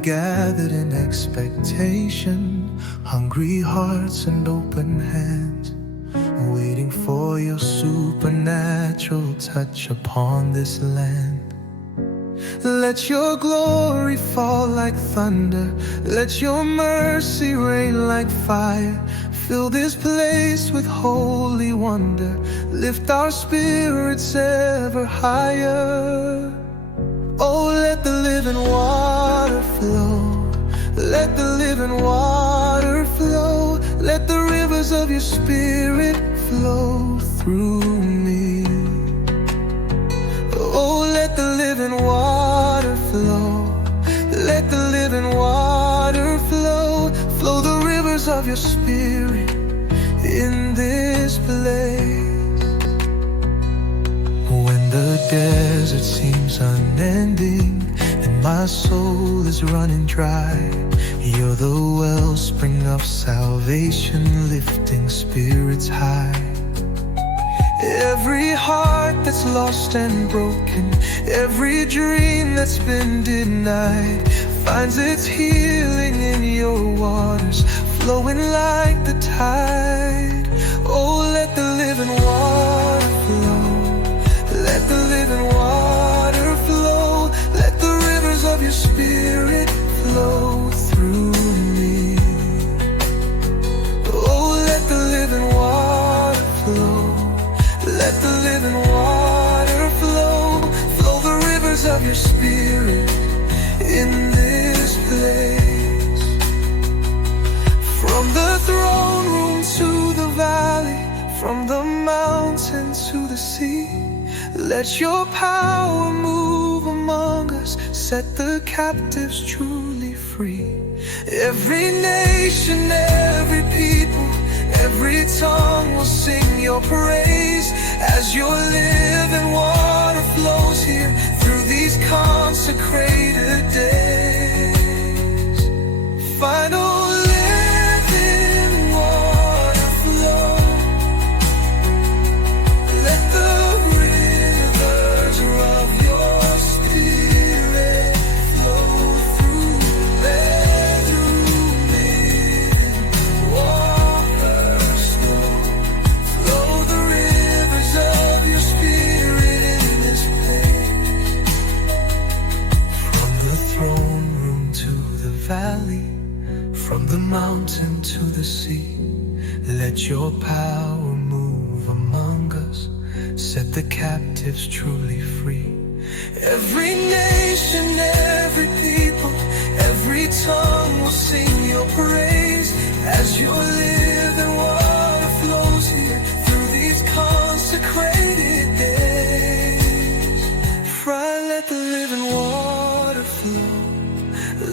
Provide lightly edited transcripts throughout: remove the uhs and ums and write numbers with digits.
we've gathered in expectation, hungry hearts and open hands, waiting for your supernatural touch upon this land. Let your glory fall like thunder, let your mercy rain like fire. Fill this place with holy wonder, lift our spirits ever higher. Oh, let the living water flow, let the living water flow, let the rivers of your spirit flow through me. Oh, let the living water flow, let the living water flow, flow the rivers of your spirit in this place. When the desert seems unending and my soul is running dry, you're the wellspring of salvation, lifting spirits high. Every heart that's lost and broken, every dream that's been denied, finds its healing in your waters, flowing like the tide. Oh, let the living water flow, let the living water flow, let the rivers of your spirit flow through me. Oh, let the living water flow, let the living water flow, flow the rivers of your spirit in this place. From the throne room to the valley, from the mountain to the sea, let your power move among us, set the captives truly free. Every nation, every people, every tongue will sing your praise as your living water flows here through these consecrated days. Final living water flow, let the rivers of your spirit flow through me. Waters flow, flow the rivers of your spirit in this place. From the throne room to the valley, from the mountain to the sea, let your power move among us, set the captives truly free. Every nation, every people, every tongue will sing your praise as your living water flows here through these consecrated days. Fry, let the living water flow,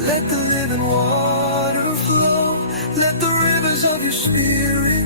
let the living water flow, let the rivers of your spirit